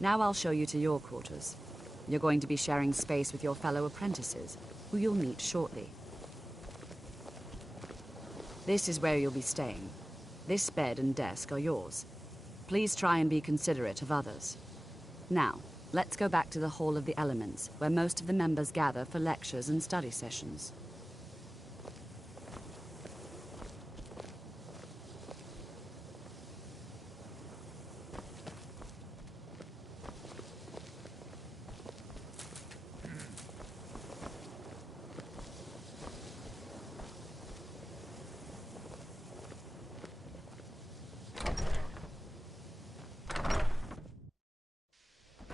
Now I'll show you to your quarters. You're going to be sharing space with your fellow apprentices, who you'll meet shortly. This is where you'll be staying. This bed and desk are yours. Please try and be considerate of others. Now, let's go back to the Hall of the Elements, where most of the members gather for lectures and study sessions.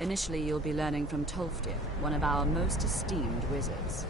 Initially, you'll be learning from Tolfdir, one of our most esteemed wizards.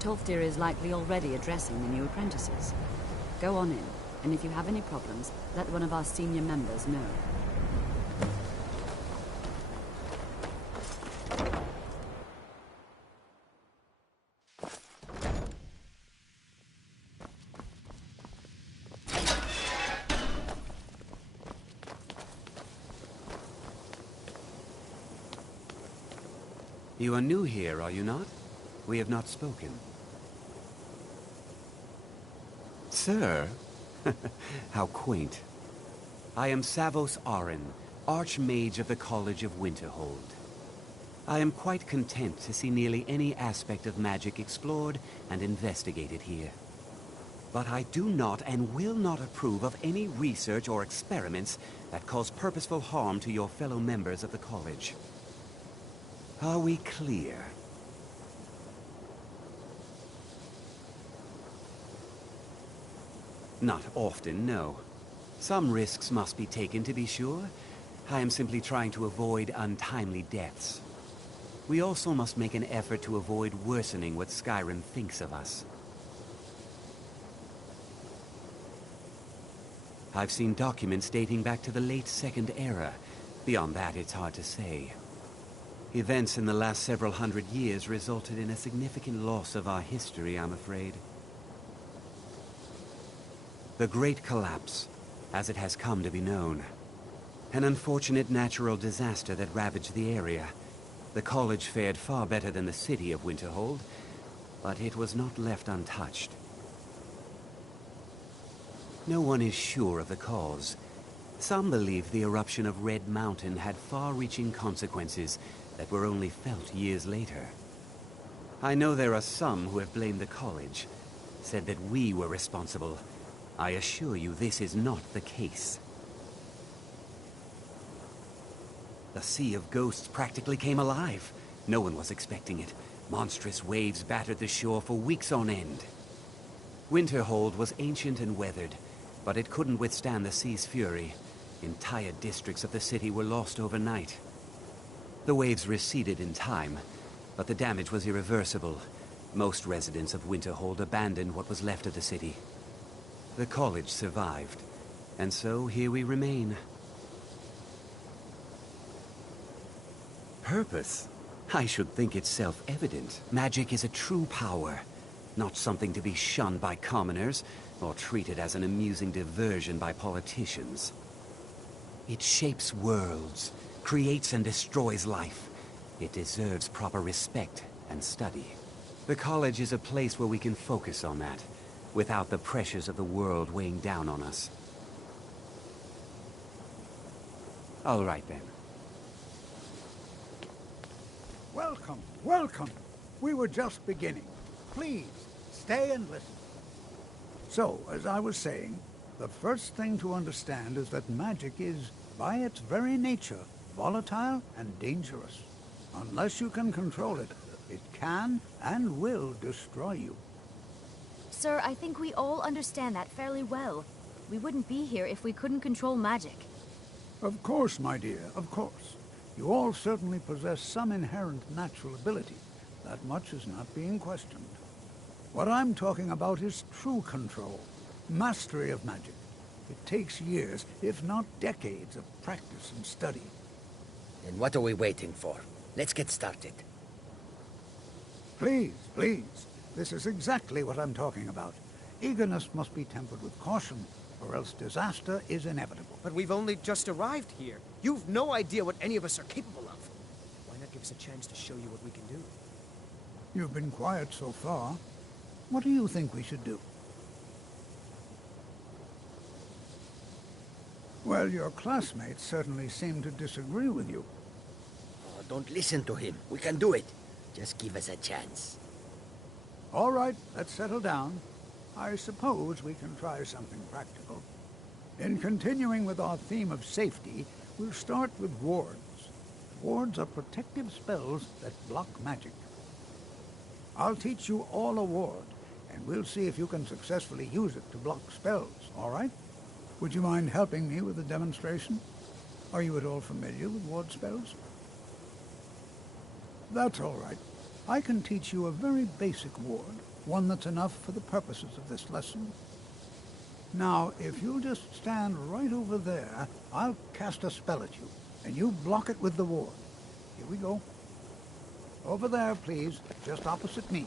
Tolfdir is likely already addressing the new apprentices. Go on in, and if you have any problems, let one of our senior members know. You are new here, are you not? We have not spoken. Sir? How quaint. I am Savos Arin, Archmage of the College of Winterhold. I am quite content to see nearly any aspect of magic explored and investigated here. But I do not and will not approve of any research or experiments that cause purposeful harm to your fellow members of the college. Are we clear? Not often, no. Some risks must be taken, to be sure. I am simply trying to avoid untimely deaths. We also must make an effort to avoid worsening what Skyrim thinks of us. I've seen documents dating back to the late Second Era. Beyond that, it's hard to say. Events in the last several hundred years resulted in a significant loss of our history, I'm afraid. The Great Collapse, as it has come to be known. An unfortunate natural disaster that ravaged the area. The college fared far better than the city of Winterhold, but it was not left untouched. No one is sure of the cause. Some believe the eruption of Red Mountain had far-reaching consequences that were only felt years later. I know there are some who have blamed the college, said that we were responsible. I assure you this is not the case. The Sea of Ghosts practically came alive. No one was expecting it. Monstrous waves battered the shore for weeks on end. Winterhold was ancient and weathered, but it couldn't withstand the sea's fury. Entire districts of the city were lost overnight. The waves receded in time, but the damage was irreversible. Most residents of Winterhold abandoned what was left of the city. The college survived, and so here we remain. Purpose? I should think it's self-evident. Magic is a true power, not something to be shunned by commoners, or treated as an amusing diversion by politicians. It shapes worlds, creates and destroys life. It deserves proper respect and study. The college is a place where we can focus on that, without the pressures of the world weighing down on us. All right, then. Welcome, welcome. We were just beginning. Please, stay and listen. So, as I was saying, the first thing to understand is that magic is, by its very nature, volatile and dangerous. Unless you can control it, it can and will destroy you. Sir, I think we all understand that fairly well. We wouldn't be here if we couldn't control magic. Of course, my dear, of course. You all certainly possess some inherent natural ability. That much is not being questioned. What I'm talking about is true control, mastery of magic. It takes years, if not decades, of practice and study. And what are we waiting for? Let's get started. Please, please. This is exactly what I'm talking about. Eagerness must be tempered with caution, or else disaster is inevitable. But we've only just arrived here. You've no idea what any of us are capable of. Why not give us a chance to show you what we can do? You've been quiet so far. What do you think we should do? Well, your classmates certainly seem to disagree with you. Oh, don't listen to him. We can do it. Just give us a chance. All right, let's settle down. I suppose we can try something practical. In continuing with our theme of safety, we'll start with wards. Wards are protective spells that block magic. I'll teach you all a ward, and we'll see if you can successfully use it to block spells, all right? Would you mind helping me with the demonstration? Are you at all familiar with ward spells? That's all right. I can teach you a very basic ward, one that's enough for the purposes of this lesson. Now, if you'll just stand right over there, I'll cast a spell at you, and you block it with the ward. Here we go. Over there, please, just opposite me.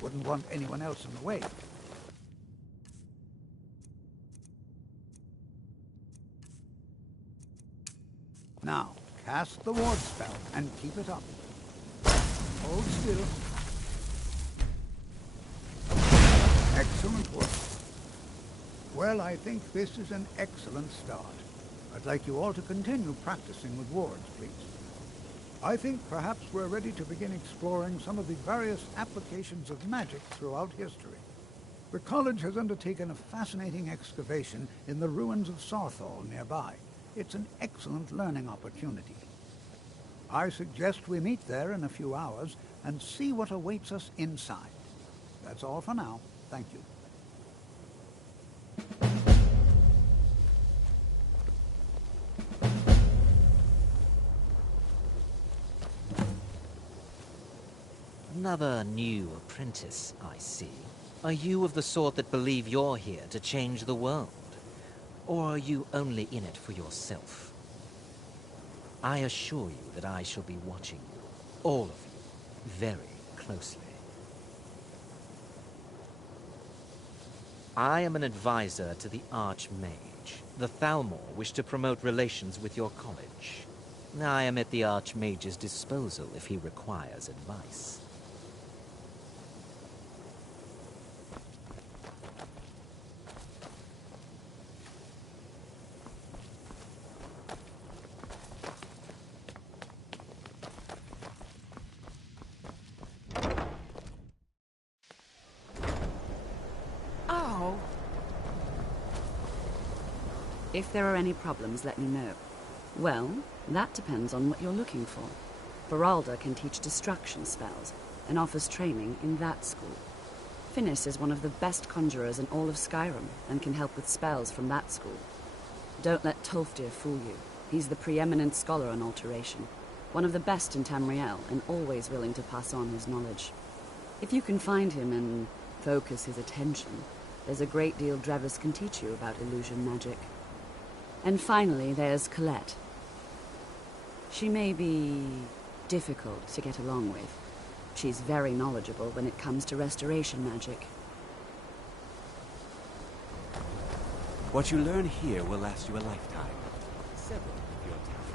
Wouldn't want anyone else in the way. Now, cast the ward spell and keep it up. Hold still. Excellent work. Well, I think this is an excellent start. I'd like you all to continue practicing with wards, please. I think perhaps we're ready to begin exploring some of the various applications of magic throughout history. The college has undertaken a fascinating excavation in the ruins of Saarthal nearby. It's an excellent learning opportunity. I suggest we meet there in a few hours and see what awaits us inside. That's all for now. Thank you. Another new apprentice, I see. Are you of the sort that believe you're here to change the world? Or are you only in it for yourself? I assure you that I shall be watching you, all of you, very closely. I am an advisor to the Archmage. The Thalmor wish to promote relations with your college. I am at the Archmage's disposal if he requires advice. If there are any problems, let me know. Well, that depends on what you're looking for. Beralda can teach destruction spells and offers training in that school. Finnis is one of the best conjurers in all of Skyrim and can help with spells from that school. Don't let Tolfdir fool you. He's the preeminent scholar on alteration, one of the best in Tamriel and always willing to pass on his knowledge. If you can find him and focus his attention, there's a great deal Drevis can teach you about illusion magic. And finally, there's Colette. She may be difficult to get along with. She's very knowledgeable when it comes to restoration magic. What you learn here will last you a lifetime. Several of your talents.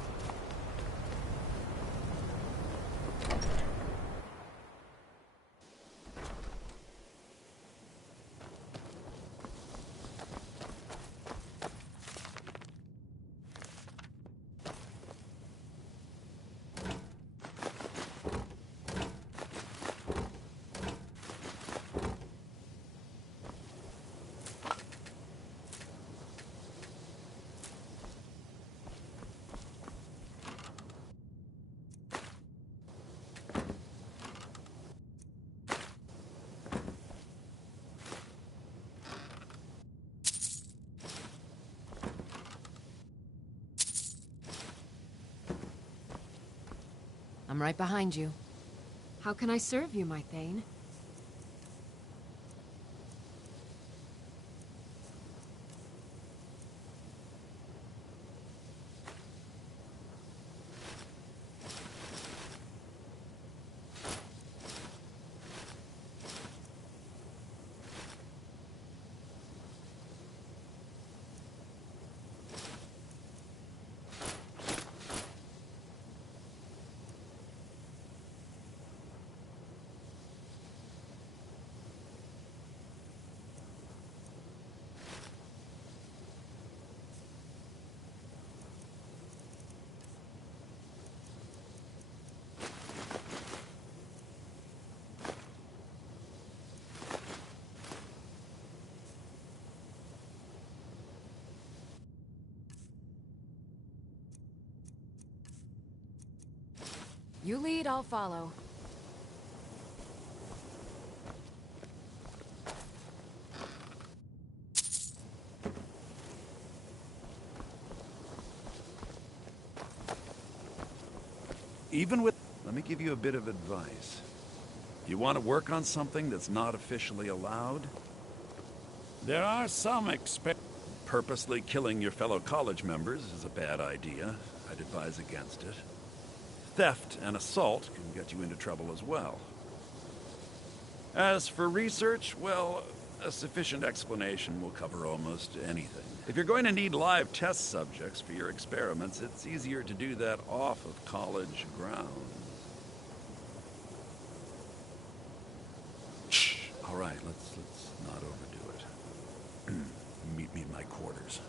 I'm right behind you. How can I serve you, my Thane? You lead, I'll follow. Even with... Let me give you a bit of advice. You want to work on something that's not officially allowed? There are some Purposely killing your fellow college members is a bad idea. I'd advise against it. Theft and assault can get you into trouble as well. As for research, well, a sufficient explanation will cover almost anything. If you're going to need live test subjects for your experiments, it's easier to do that off of college grounds. Shh. All right, let's not overdo it. Meet me in my quarters.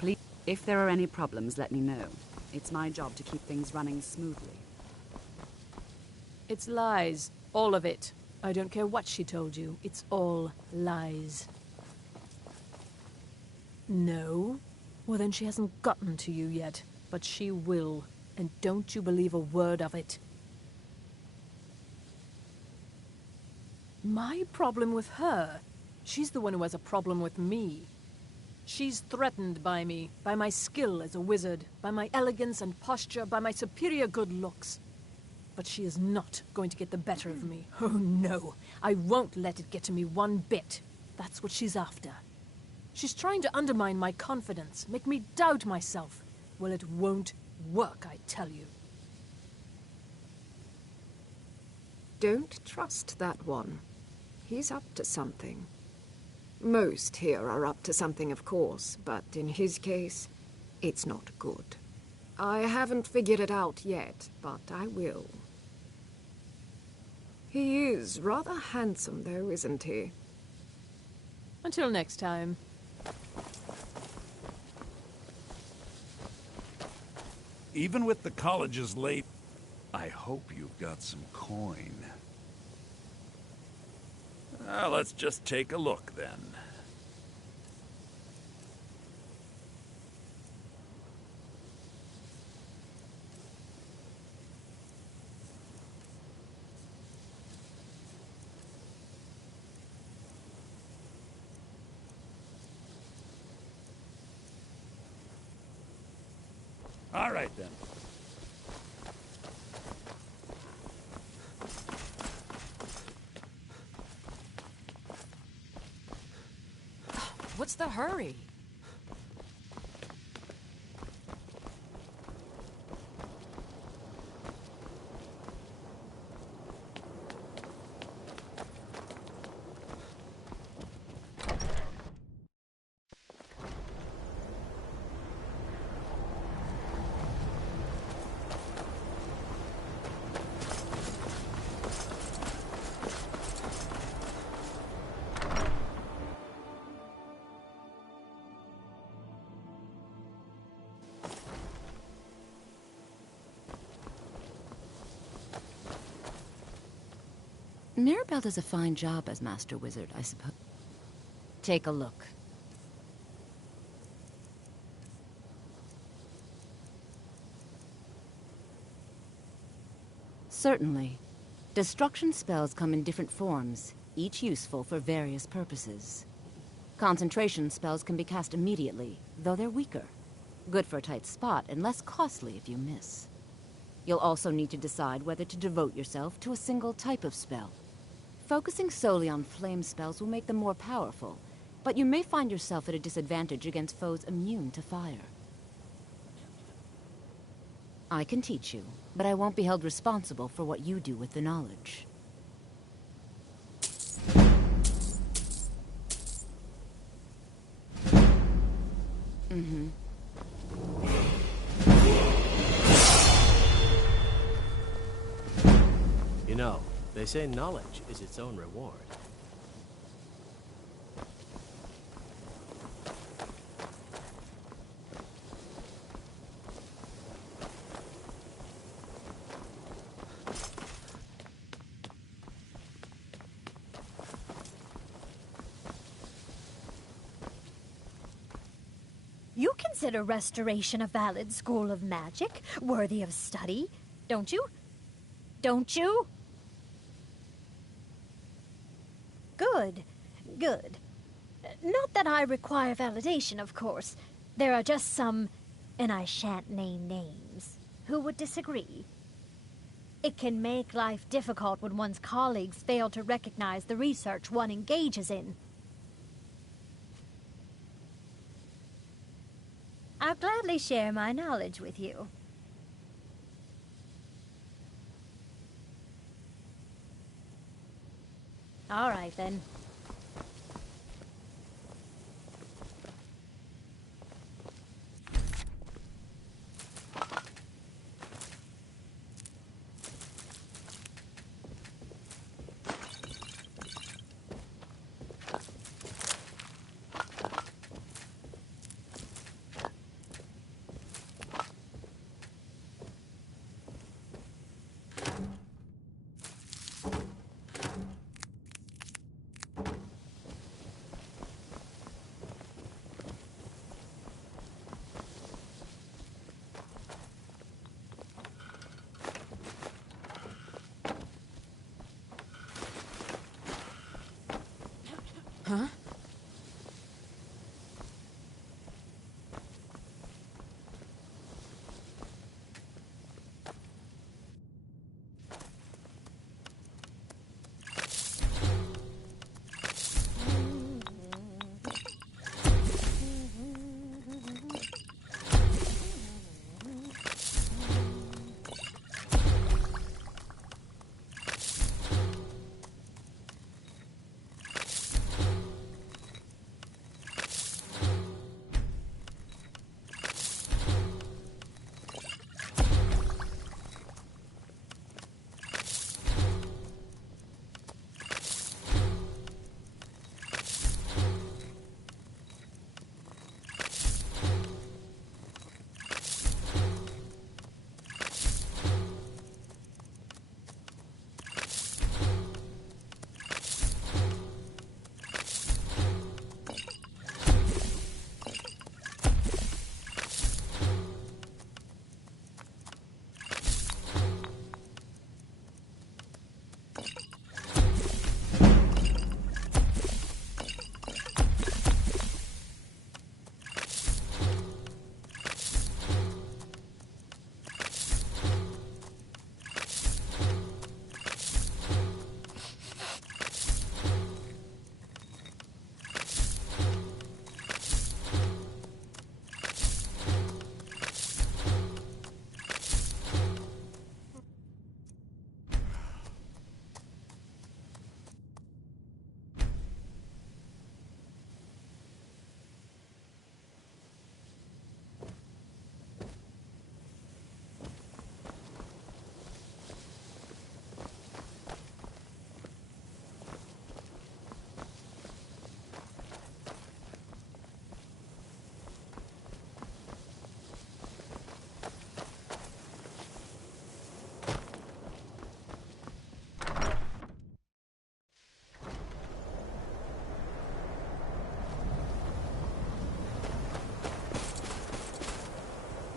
Please, if there are any problems, let me know. It's my job to keep things running smoothly. It's lies. All of it. I don't care what she told you. It's all lies. No? Well, then she hasn't gotten to you yet. But she will. And don't you believe a word of it. My problem with her? She's the one who has a problem with me. She's threatened by me, by my skill as a wizard, by my elegance and posture, by my superior good looks. But she is not going to get the better of me. Oh no, I won't let it get to me one bit. That's what she's after. She's trying to undermine my confidence, make me doubt myself. Well, it won't work, I tell you. Don't trust that one. He's up to something. Most here are up to something, of course, but in his case, it's not good. I haven't figured it out yet, but I will. He is rather handsome, though, isn't he? Until next time. Even with the college's late... I hope you've got some coin. Let's just take a look, then. All right, then. What's the hurry? Mirabelle does a fine job as Master Wizard, I suppose. Take a look. Certainly. Destruction spells come in different forms, each useful for various purposes. Concentration spells can be cast immediately, though they're weaker. Good for a tight spot and less costly if you miss. You'll also need to decide whether to devote yourself to a single type of spell. Focusing solely on flame spells will make them more powerful, but you may find yourself at a disadvantage against foes immune to fire. I can teach you, but I won't be held responsible for what you do with the knowledge. Mm-hmm. You know, they say knowledge is its own reward. You consider restoration a valid school of magic, worthy of study, don't you? Don't you? Good, good. Not that I require validation, of course. There are just some, and I shan't name names, who would disagree. It can make life difficult when one's colleagues fail to recognize the research one engages in. I'll gladly share my knowledge with you. All right, then. Huh?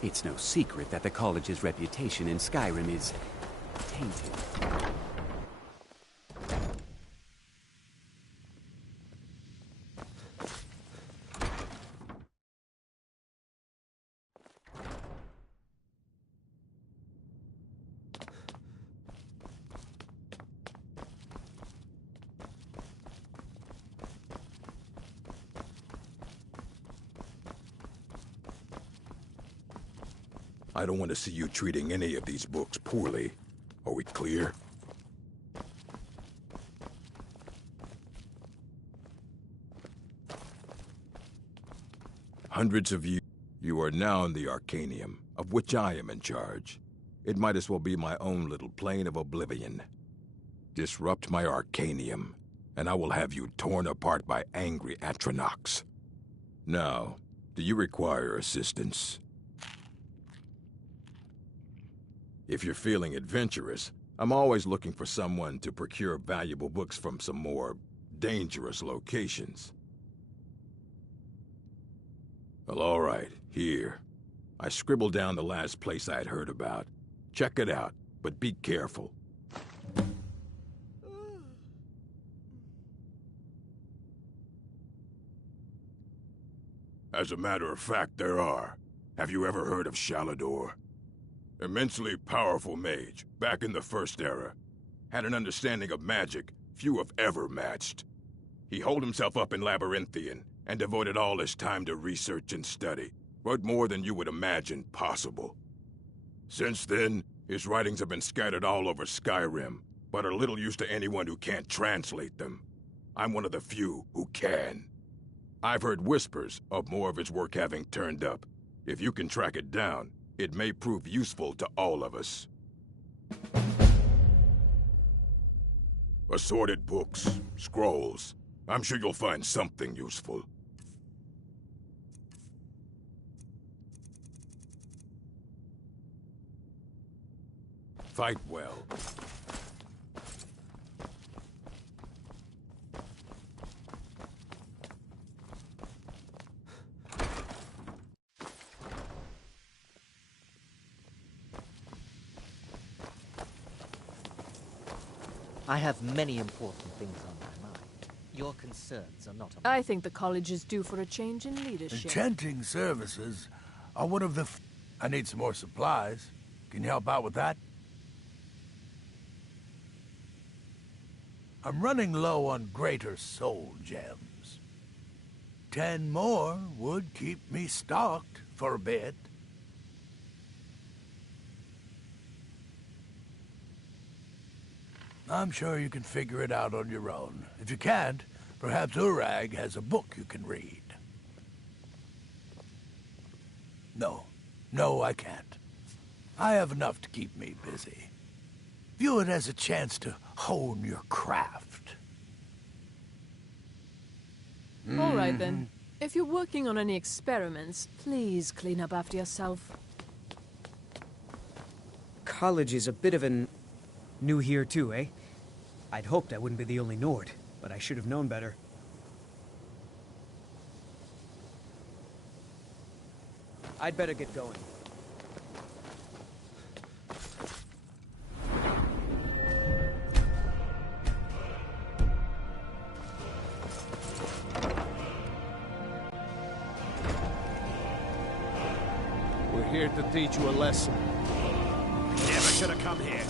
It's no secret that the college's reputation in Skyrim is tainted. I don't want to see you treating any of these books poorly. Are we clear? Hundreds of you are now in the Arcanium, of which I am in charge. It might as well be my own little plane of oblivion. Disrupt my Arcanium, and I will have you torn apart by angry Atronachs. Now, do you require assistance? If you're feeling adventurous, I'm always looking for someone to procure valuable books from some more dangerous locations. Well, all right, here. I scribbled down the last place I'd heard about. Check it out, but be careful. As a matter of fact, there are. Have you ever heard of Shalador? Immensely powerful mage, back in the First Era. Had an understanding of magic few have ever matched. He holed himself up in Labyrinthian and devoted all his time to research and study. Wrote more than you would imagine possible. Since then, his writings have been scattered all over Skyrim, but are little use to anyone who can't translate them. I'm one of the few who can. I've heard whispers of more of his work having turned up. If you can track it down, it may prove useful to all of us. Assorted books, scrolls. I'm sure you'll find something useful. Fight well. I have many important things on my mind. Your concerns are not on I think the college is due for a change in leadership. Enchanting services are one of the... I need some more supplies. Can you help out with that? I'm running low on greater soul gems. 10 more would keep me stocked for a bit. I'm sure you can figure it out on your own. If you can't, perhaps Urag has a book you can read. No, I can't. I have enough to keep me busy. View it as a chance to hone your craft. All right, then. If you're working on any experiments, please clean up after yourself. College is a bit of an... new here too, eh? I'd hoped I wouldn't be the only Nord, but I should have known better. I'd better get going. We're here to teach you a lesson. Never should have come here.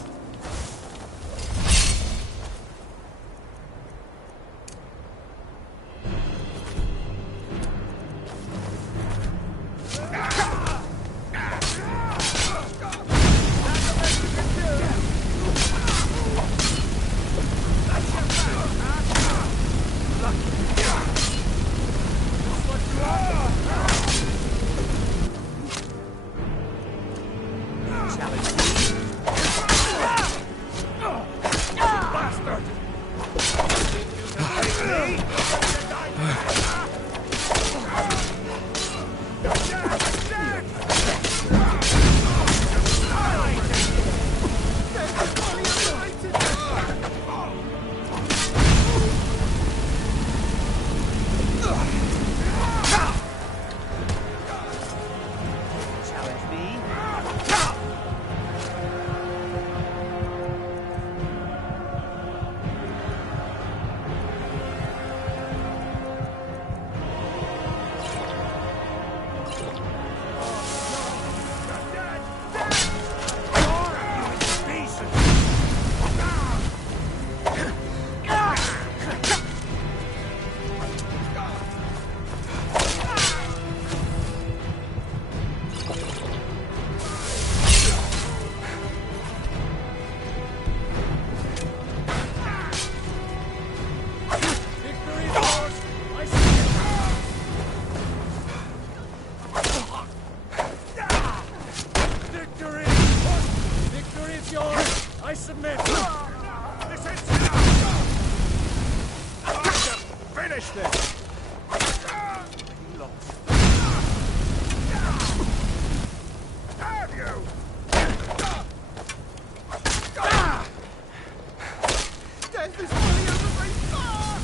Challenge me? Finish this! Have you? Death is fully over my far!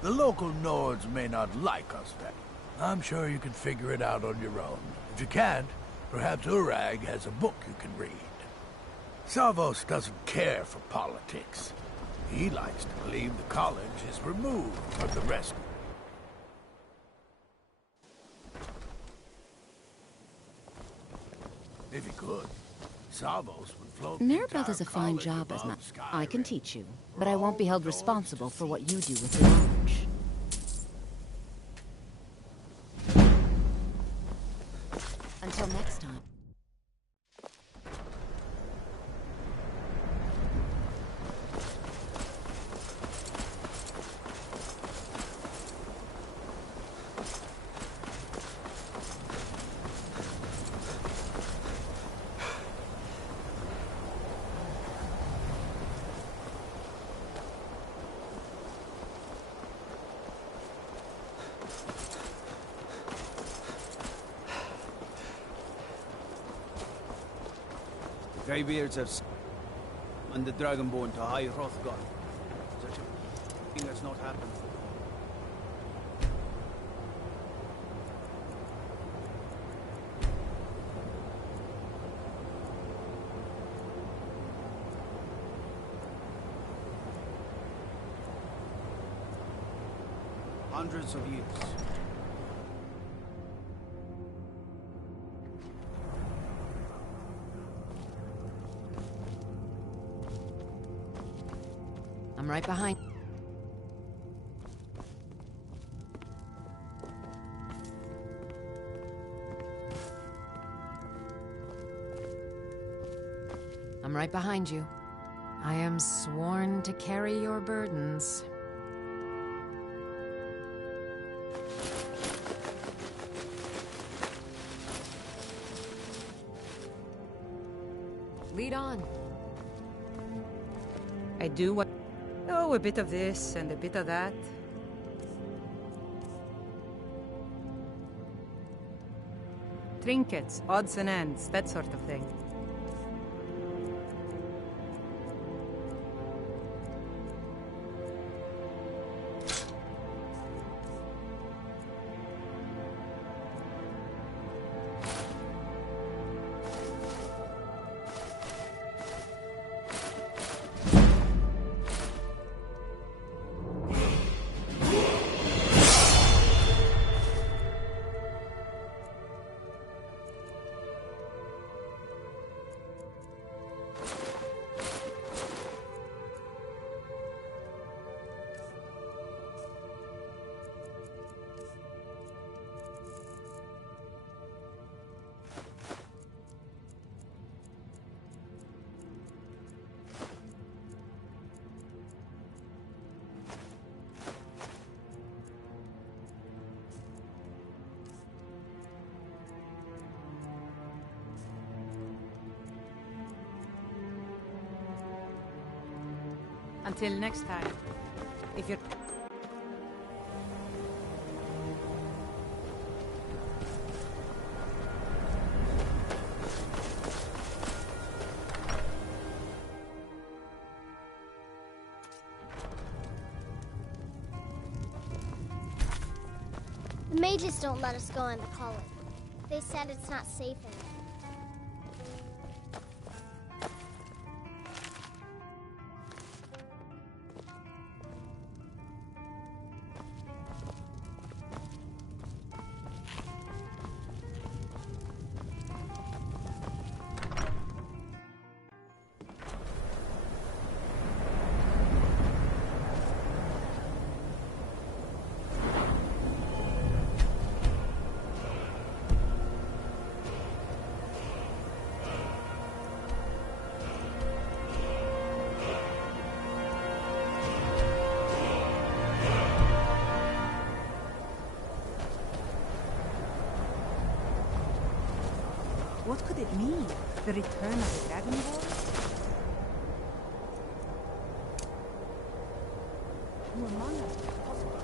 The local Nords may not like us then. I'm sure you can figure it out on your own. If you can't, perhaps Urag has a book you can read. Savos doesn't care for politics. He likes to believe the college is removed from the rest. If he could, Savos would float. Nerba does a fine job as I can teach you, but I won't be held responsible for what you do with your knowledge. Until next time. Greybeards have and the Dragonborn to High Hrothgar. Such a thing has not happened. Hundreds of years. I'm right behind. I'm right behind you. I am sworn to carry your burdens. Lead on. I do what... Oh, a bit of this and a bit of that. Trinkets, odds and ends, that sort of thing. Until next time, if you're... The mages don't let us go in the college. They said it's not safe in there. What could it mean? The return of the Dragonborn? Who among us could possibly...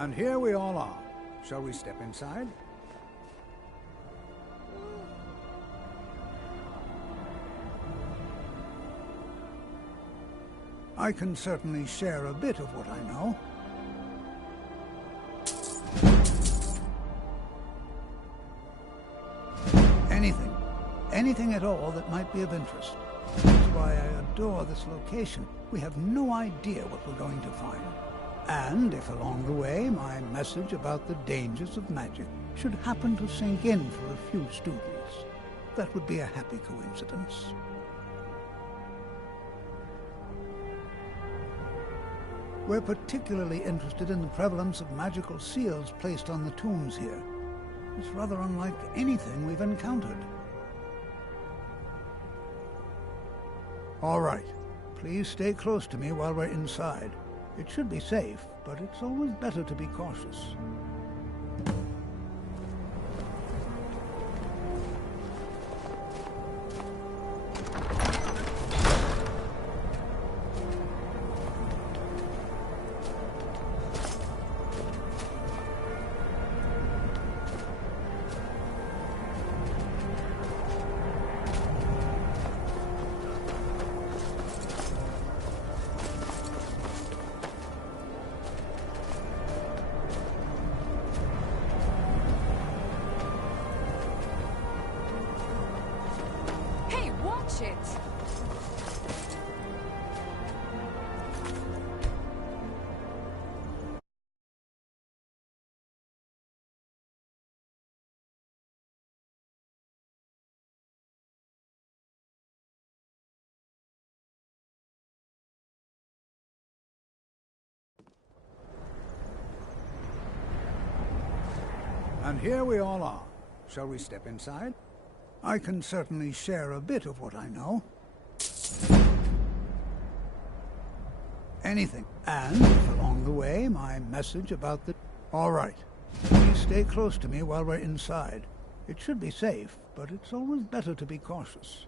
And here we all are. Shall we step inside? I can certainly share a bit of what I know. Anything at all that might be of interest. That's why I adore this location. We have no idea what we're going to find. And if along the way my message about the dangers of magic should happen to sink in for a few students, that would be a happy coincidence. We're particularly interested in the prevalence of magical seals placed on the tombs here. It's rather unlike anything we've encountered. All right. Please stay close to me while we're inside. It should be safe, but it's always better to be cautious. And here we all are. Shall we step inside? I can certainly share a bit of what I know. Anything. And if along the way my message about the... All right. Please stay close to me while we're inside. It should be safe, but it's always better to be cautious.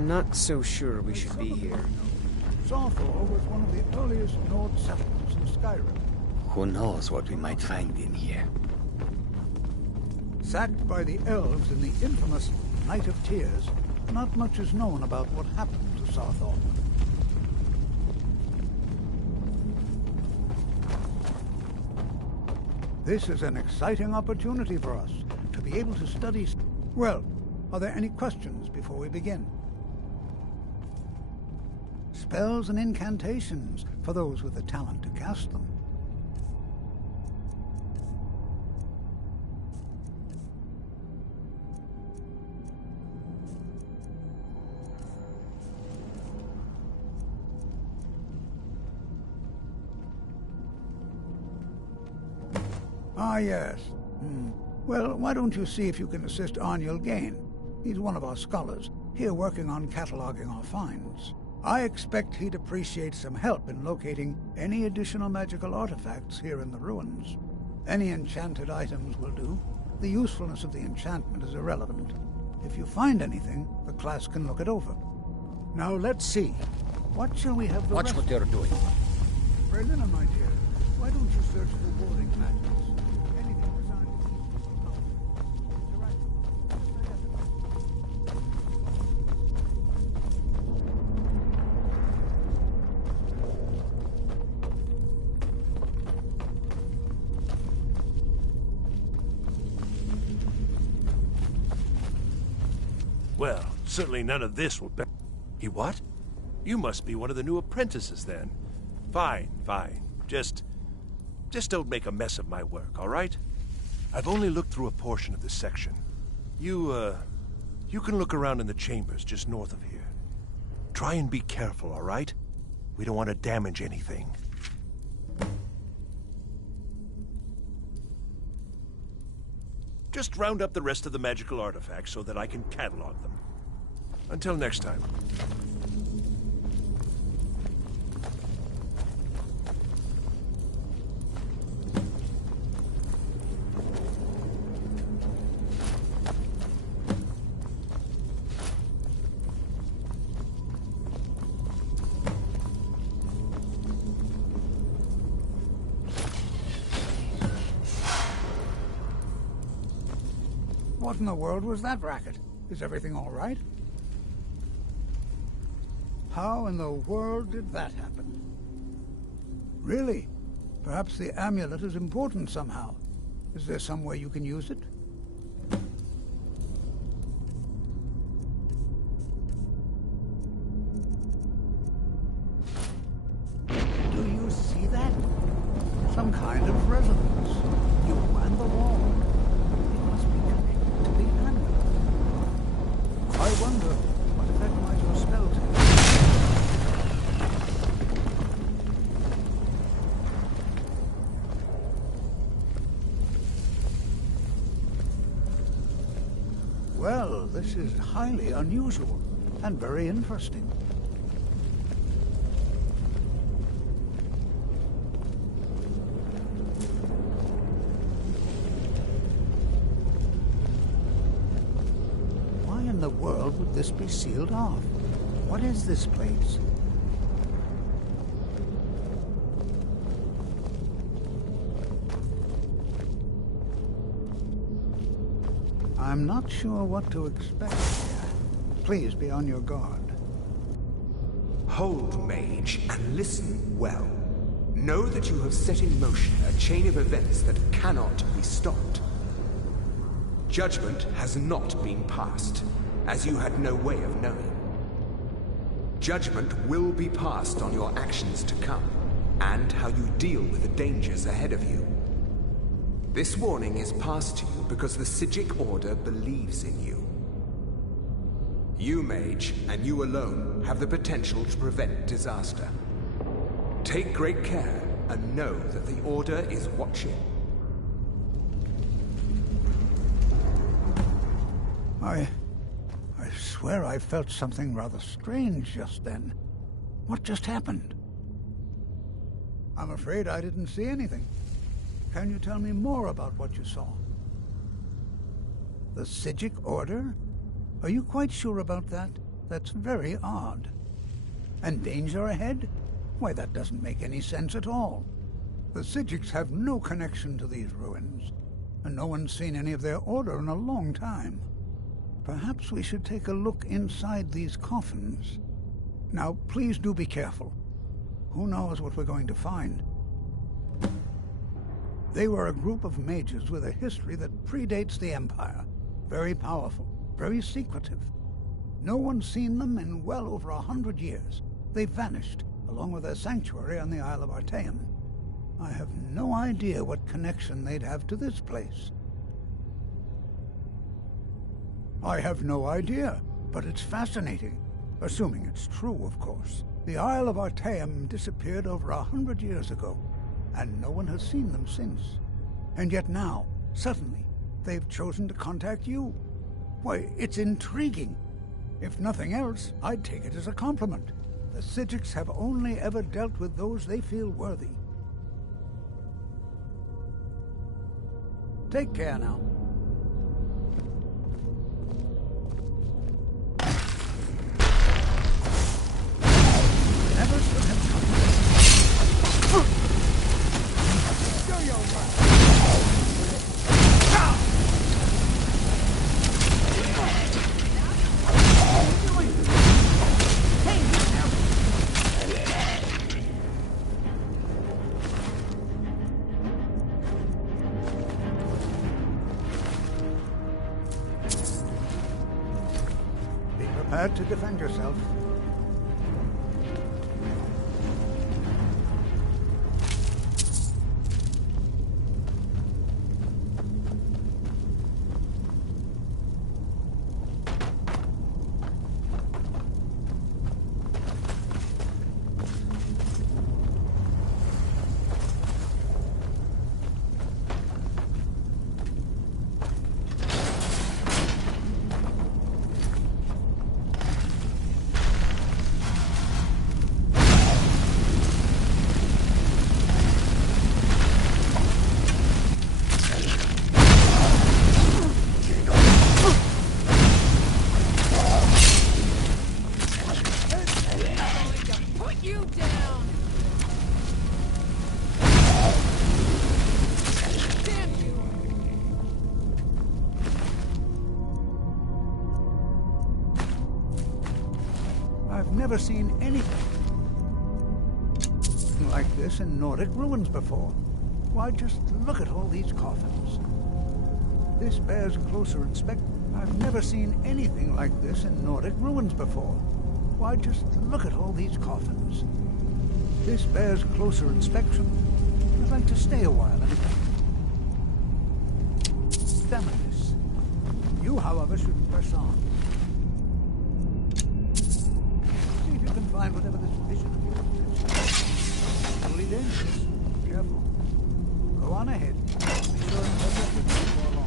I'm not so sure we should be here. Saarthal was one of the earliest Nord settlements in Skyrim. Who knows what we might find in here? Sacked by the elves in the infamous Night of Tears, not much is known about what happened to Saarthal. This is an exciting opportunity for us to be able to study... Well, are there any questions before we begin? Spells and incantations for those with the talent to cast them. Ah, yes. Well, why don't you see if you can assist Arniel Gain? He's one of our scholars, here working on cataloging our finds. I expect he'd appreciate some help in locating any additional magical artifacts here in the ruins. Any enchanted items will do. The usefulness of the enchantment is irrelevant. If you find anything, the class can look it over. Now let's see. What shall we have the Watch what they're doing. Berliner, my dear, why don't you search for warding magics? Anything designed Well, certainly none of this will be... He what? You must be one of the new apprentices, then. Fine, fine. Just don't make a mess of my work, all right? I've only looked through a portion of this section. You can look around in the chambers just north of here. Try and be careful, all right? We don't want to damage anything. Just round up the rest of the magical artifacts so that I can catalog them. Until next time. What in the world was that racket? Is everything all right? How in the world did that happen? Really? Perhaps the amulet is important somehow. Is there some way you can use it? Do you see that? Some kind of resonance. You and the wall. It must be connected to the amulet. I wonder what effect might your spell take. Well, this is highly unusual and very interesting. Why in the world would this be sealed off? What is this place? I'm not sure what to expect here. Please be on your guard. Hold, Mage, and listen well. Know that you have set in motion a chain of events that cannot be stopped. Judgment has not been passed, as you had no way of knowing. Judgment will be passed on your actions to come, and how you deal with the dangers ahead of you. This warning is passed to you because the Psijic Order believes in you. You, Mage, and you alone, have the potential to prevent disaster. Take great care, and know that the Order is watching. I swear I felt something rather strange just then. What just happened? I'm afraid I didn't see anything. Can you tell me more about what you saw? The Psijic Order? Are you quite sure about that? That's very odd. And danger ahead? Why, that doesn't make any sense at all. The Psijics have no connection to these ruins, and no one's seen any of their order in a long time. Perhaps we should take a look inside these coffins. Now, please do be careful. Who knows what we're going to find? They were a group of mages with a history that predates the Empire. Very powerful, very secretive. No one's seen them in well over 100 years. They vanished, along with their sanctuary on the Isle of Artaeum. I have no idea what connection they'd have to this place. I have no idea, but it's fascinating. Assuming it's true, of course. The Isle of Artaeum disappeared over 100 years ago, and no one has seen them since. And yet now, suddenly, they've chosen to contact you. Why, it's intriguing. If nothing else, I'd take it as a compliment. The Psijics have only ever dealt with those they feel worthy. Take care now. Never should have come here. Do your work. Be prepared to defend yourself. I've never seen anything like this in Nordic ruins before. Why, just look at all these coffins. This bears closer inspection. I've never seen anything like this in Nordic ruins before. Why, just look at all these coffins. This bears closer inspection. I'd like to stay a while and examine this. You, however, should press on. See if you can find whatever this vision of yours is. Totally dangerous. Careful. Go on ahead. Be sure and catch up with me before long.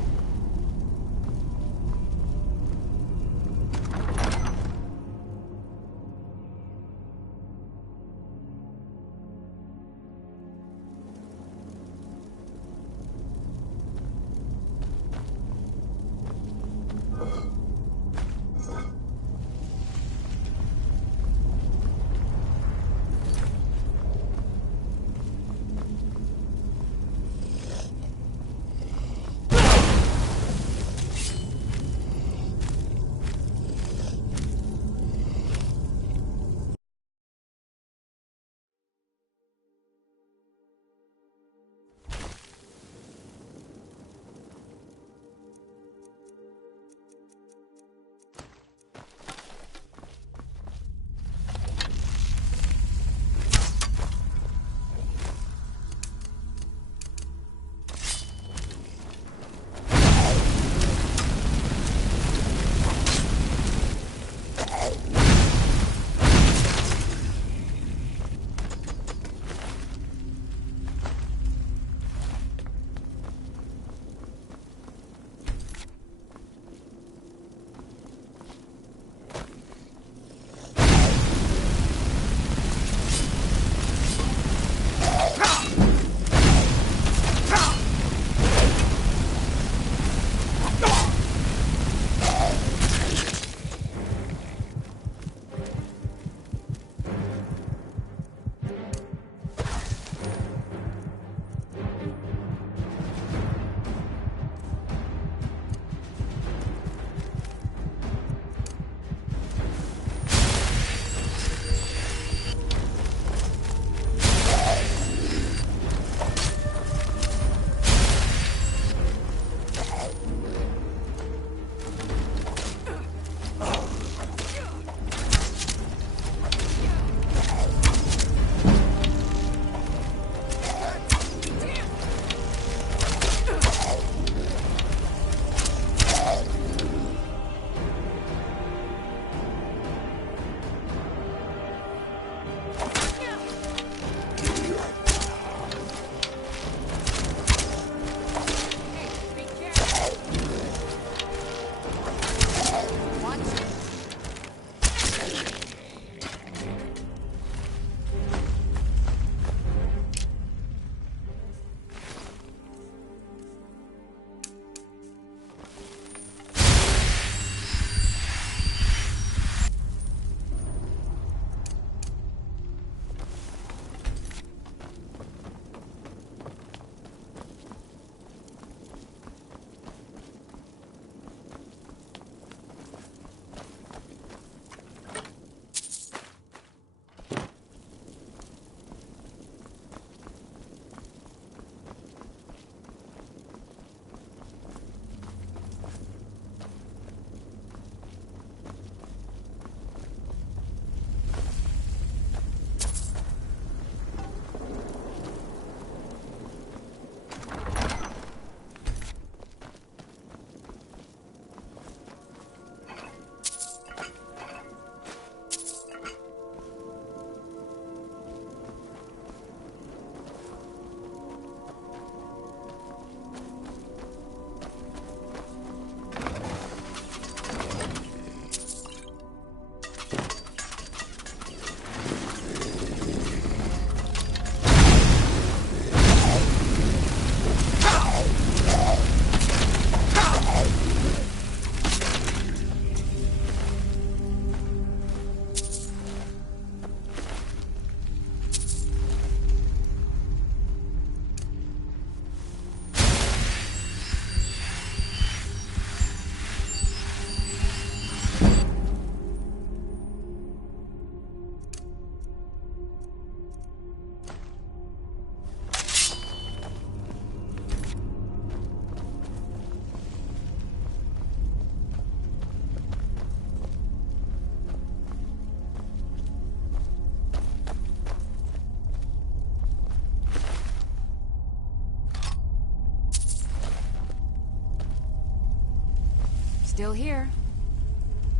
Still here.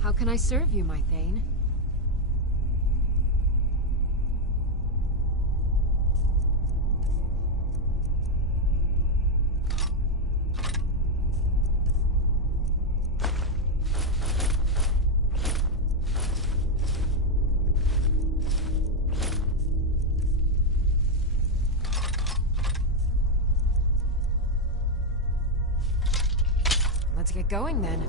How can I serve you, my Thane? Let's get going then.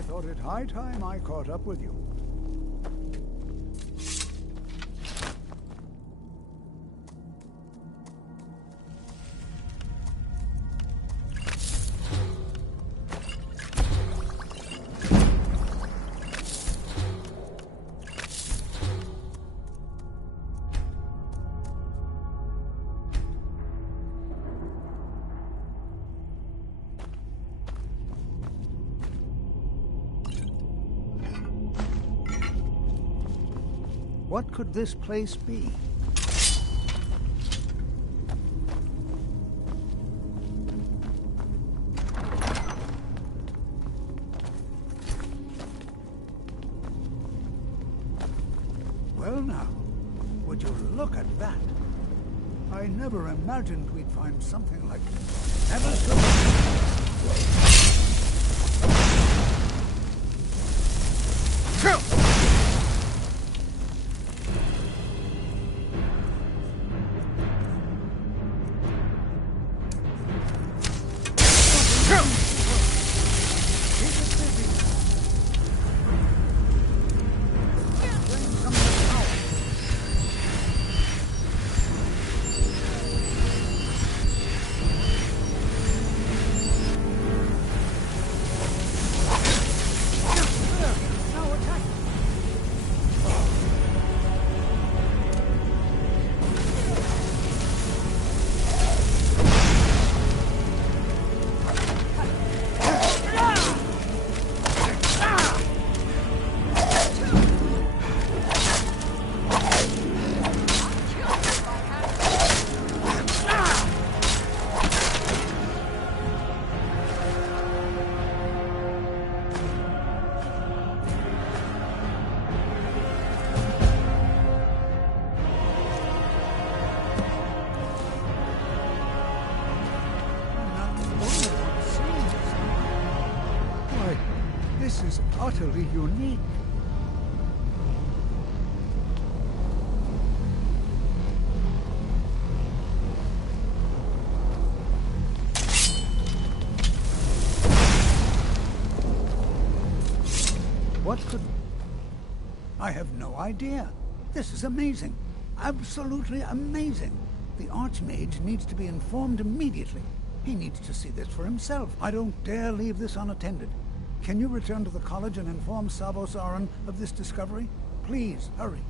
I thought it high time I caught up with you. What could this place be? Well now, would you look at that? I never imagined we'd find something like this. Never so... This is utterly unique. What could... I have no idea. This is amazing. Absolutely amazing. The Archmage needs to be informed immediately. He needs to see this for himself. I don't dare leave this unattended. Can you return to the college and inform Sabo Saran of this discovery? Please, hurry.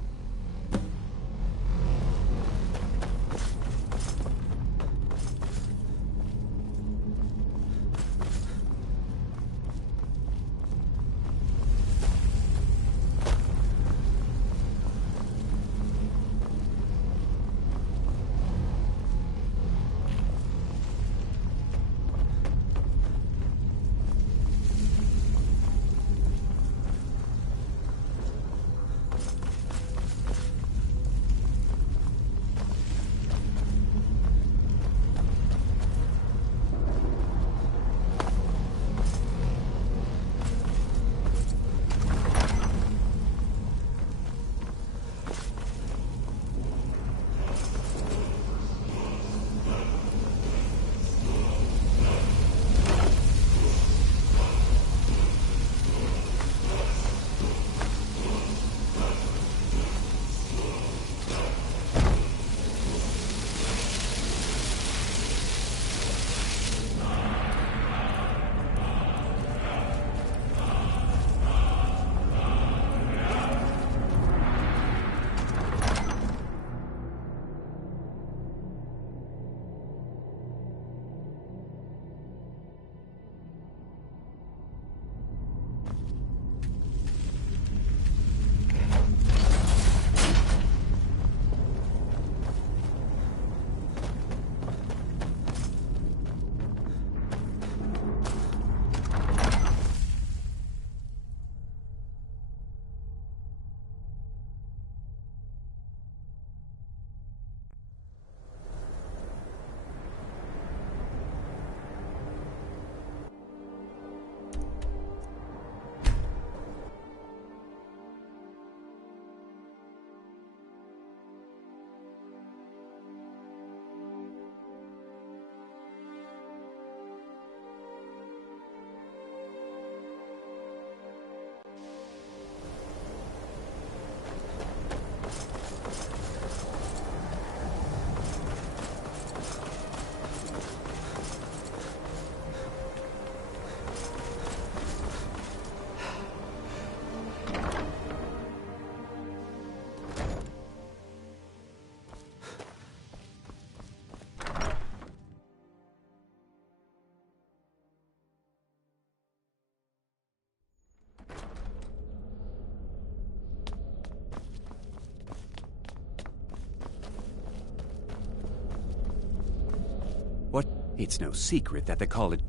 It's no secret that the college...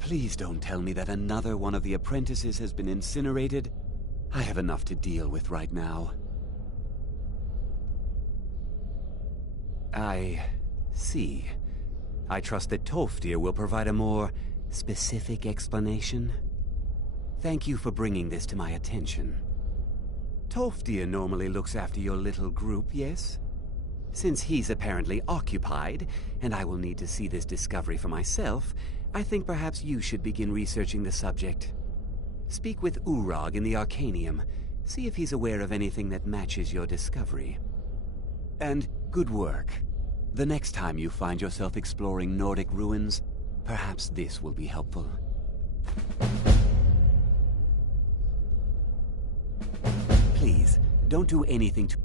Please don't tell me that another one of the apprentices has been incinerated. I have enough to deal with right now. I see. I trust that Tolfdir will provide a more specific explanation. Thank you for bringing this to my attention. Tolfdir normally looks after your little group, yes? Since he's apparently occupied, and I will need to see this discovery for myself, I think perhaps you should begin researching the subject. Speak with Urag in the Arcanium. See if he's aware of anything that matches your discovery. And good work. The next time you find yourself exploring Nordic ruins, perhaps this will be helpful. Please, don't do anything to...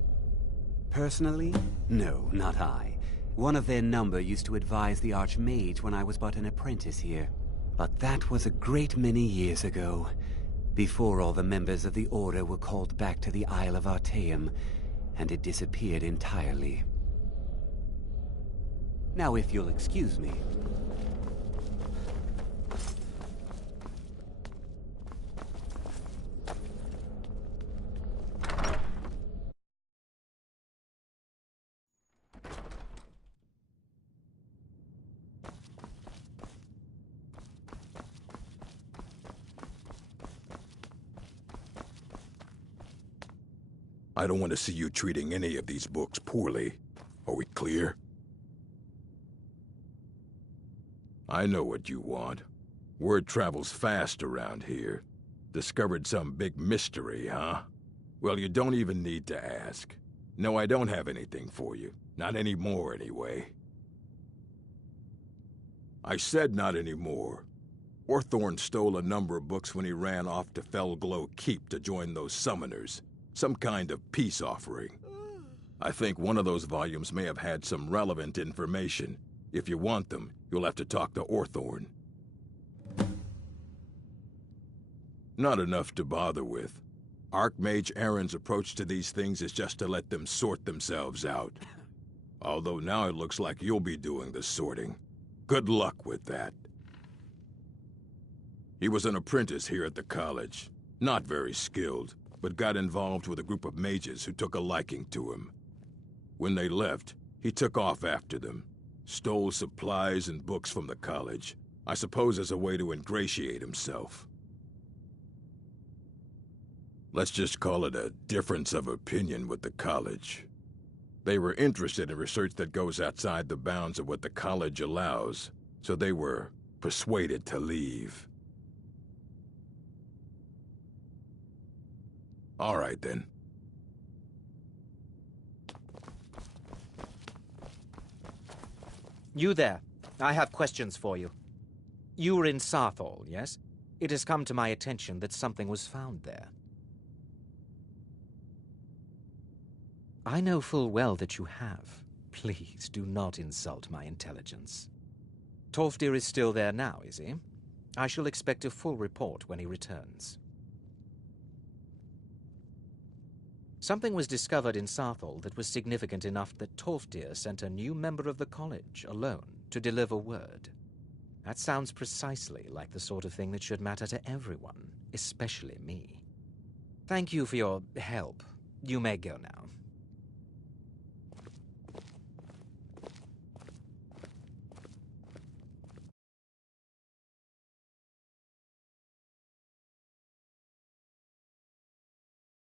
Personally? No, not I. One of their number used to advise the Archmage when I was but an apprentice here. But that was a great many years ago, before all the members of the Order were called back to the Isle of Artaeum, and it disappeared entirely. Now if you'll excuse me... I don't want to see you treating any of these books poorly. Are we clear? I know what you want. Word travels fast around here. Discovered some big mystery, huh? Well, you don't even need to ask. No, I don't have anything for you. Not anymore, anyway. I said not anymore. Orthorn stole a number of books when he ran off to Felglow Keep to join those summoners. Some kind of peace offering. I think one of those volumes may have had some relevant information. If you want them, you'll have to talk to Orthorn. Not enough to bother with. Archmage Aaron's approach to these things is just to let them sort themselves out. Although now it looks like you'll be doing the sorting. Good luck with that. He was an apprentice here at the college. Not very skilled, but got involved with a group of mages who took a liking to him. When they left, he took off after them. Stole supplies and books from the college. I suppose as a way to ingratiate himself. Let's just call it a difference of opinion with the college. They were interested in research that goes outside the bounds of what the college allows, so they were persuaded to leave. All right, then. You there. I have questions for you. You were in Saarthal, yes? It has come to my attention that something was found there. I know full well that you have. Please do not insult my intelligence. Tolfdir is still there now, is he? I shall expect a full report when he returns. Something was discovered in Saarthal that was significant enough that Tolfdir sent a new member of the college alone to deliver word. That sounds precisely like the sort of thing that should matter to everyone, especially me. Thank you for your help. You may go now.